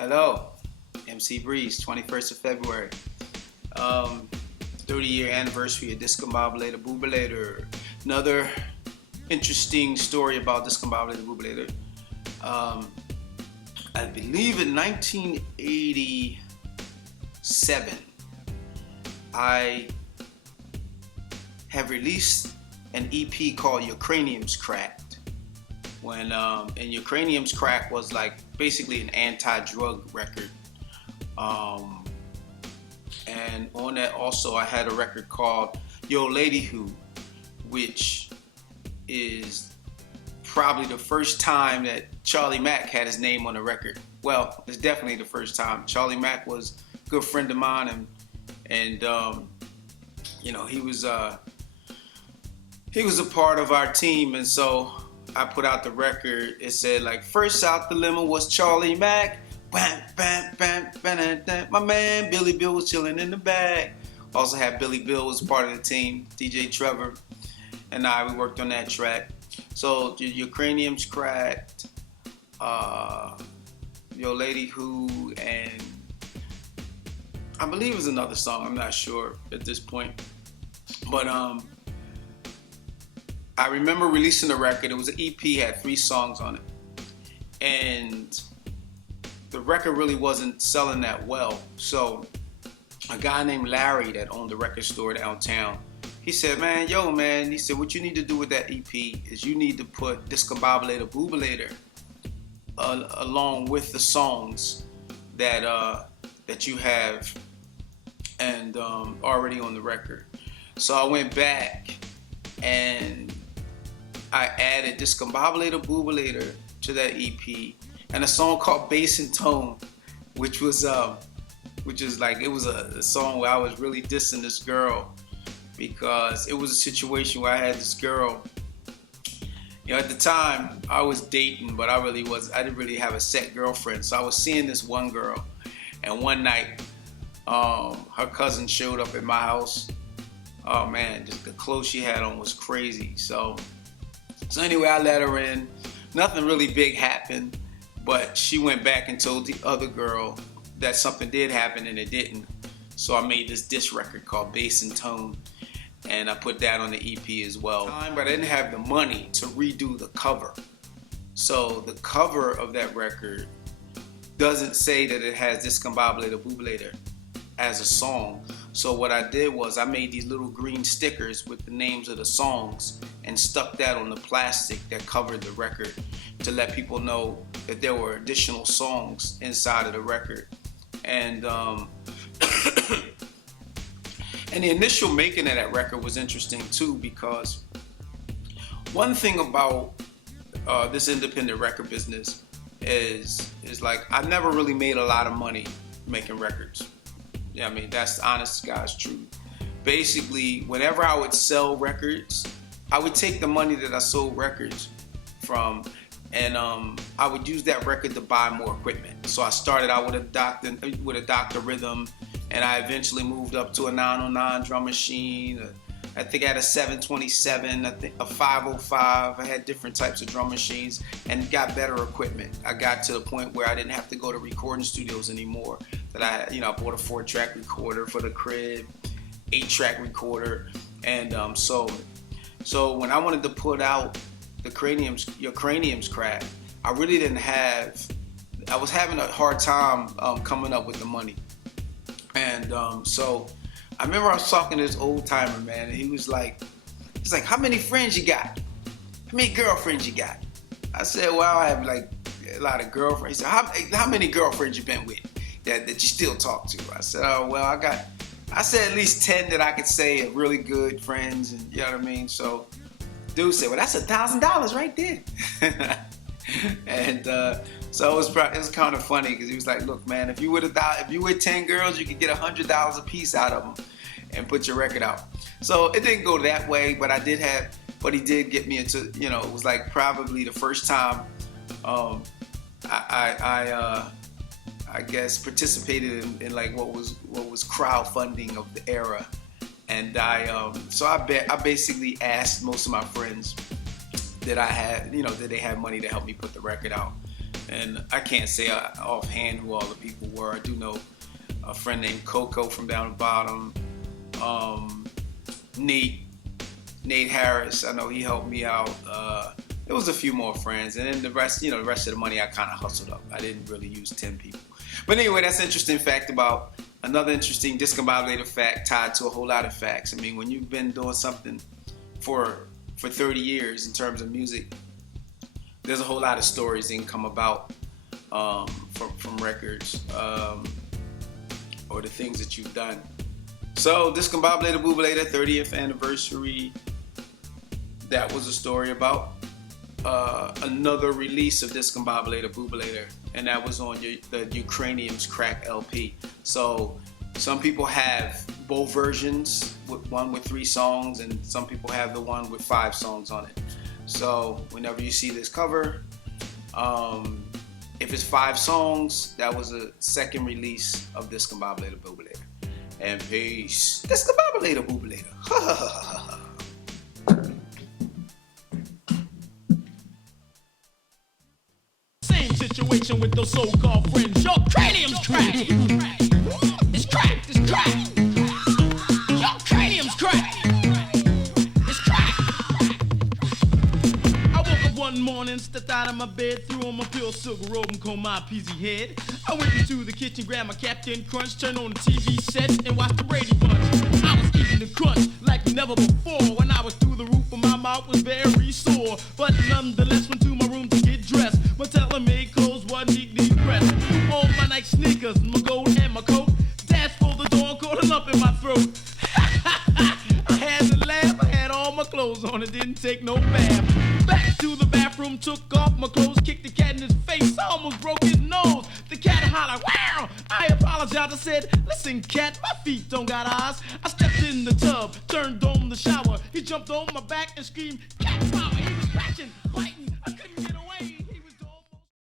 Hello, MC Breeze, 21st of February. 30-year anniversary of Discombobulatorbubalator. Another interesting story about Discombobulatorbubalator. I believe in 1987, I have released an EP called Your Cranimus Cracked. And Your Cranimus Cracked was like basically an anti-drug record. And on that also I had a record called Yo Lady Who, which is probably the first time that Charlie Mack had his name on the record. Well, it's definitely the first time. Charlie Mack was a good friend of mine, and you know, he was a part of our team, and so I put out the record. It said like, first out the limo was Charlie Mack. Bam, bam, bam, bam, bam. My man Billy Bill was chilling in the back. Also had Billy Bill was part of the team. DJ Trevor and we worked on that track. So Your Cranimus Cracked, Yo Lady Who, and I believe it was another song. I'm not sure at this point. But I remember releasing the record. It was an EP, had 3 songs on it. And the record really wasn't selling that well. So a guy named Larry that owned the record store downtown, he said, man, he said, what you need to do with that EP is you need to put Discombobulatorbubalator along with the songs that you have and already on the record. So I went back and I added Discombobulatorbubalator to that EP and a song called Bass and Tone, which is like, it was a song where I was really dissing this girl, because it was a situation where I had this girl, you know, at the time I was dating, but I didn't really have a set girlfriend. So I was seeing this one girl, and one night her cousin showed up at my house. Oh man, just the clothes she had on was crazy. So anyway, I let her in. Nothing really big happened, but she went back and told the other girl that something did happen, and it didn't. So I made this diss record called Bass and Tone, and I put that on the EP as well. But I didn't have the money to redo the cover. So the cover of that record doesn't say that it has Discombobulatorbubalator as a song. So what I did was I made these little green stickers with the names of the songs and stuck that on the plastic that covered the record to let people know that there were additional songs inside of the record. And and the initial making of that record was interesting too, because one thing about this independent record business is like, I never really made a lot of money making records. Yeah, I mean, that's honest God's truth. Basically, whenever I would sell records, I would take the money that I sold records from, and I would use that record to buy more equipment. So I started out with a Dr. Rhythm, and I eventually moved up to a 909 drum machine. I think I had a 727, I think a 505. I had different types of drum machines and got better equipment. I got to the point where I didn't have to go to recording studios anymore. That I bought a 4-track recorder for the crib, 8-track recorder, and so when I wanted to put out Your Cranimus Cracked, I really didn't have. I was having a hard time coming up with the money, and so I remember I was talking to this old timer, man, and he's like, how many friends you got? How many girlfriends you got? I said, well, I have like a lot of girlfriends. He said, how many girlfriends you been with that you still talk to? I said, oh, well, I said at least 10 that I could say are really good friends, and you know what I mean? So dude said, well, that's $1,000 right there. And so it was kind of funny, because he was like, look, man, if you with 10 girls, you could get $100 a piece out of them and put your record out. So it didn't go that way, but he did get me into, you know, it was like probably the first time I guess participated in like what was crowdfunding of the era. And I basically asked most of my friends that I had, you know, that they had money to help me put the record out. And I can't say offhand who all the people were. I do know a friend named Coco from down the bottom. Nate Harris, I know he helped me out. There was a few more friends, and then the rest of the money I kind of hustled up. I didn't really use 10 people. But anyway, that's an interesting fact about another interesting discombobulator fact tied to a whole lot of facts. I mean, when you've been doing something for 30 years in terms of music, there's a whole lot of stories that can come about from records or the things that you've done. So, Discombobulator 30th anniversary, that was a story about another release of Discombobulator, and that was on the Your Cranimus Crack LP. So some people have both versions, one with 3 songs, and some people have the one with 5 songs on it. So whenever you see this cover, if it's 5 songs, that was a second release of Discombobulator. And peace. Discombobulator. Situation with those so-called friends. Your cranium's cracked. It's cracked. It's cracked. Your cranium's cracked. It's cracked. I woke up one morning, stepped out of my bed, threw on my pure silk robe and combed my peasy head. I went into the kitchen, grabbed my Captain Crunch, turned on the TV set and watched the Brady Bunch. I was eating the crunch like never before. When I was through the roof, my mouth was very sore. But nonetheless, went to my room to get dressed. My tailor-made clothes were neatly pressed. All my nice sneakers, my gold and my coat. Dashed for the door, caught a lump in my throat. I had to laugh, I had all my clothes on, it didn't take no bath. Back to the bathroom, took off my clothes, kicked the cat in his face, I almost broke his nose. The cat hollered, wow! I apologized, I said, listen cat, my feet don't got eyes. I stepped in the tub, turned on the shower. He jumped on my back and screamed, cat power! He was scratching, biting.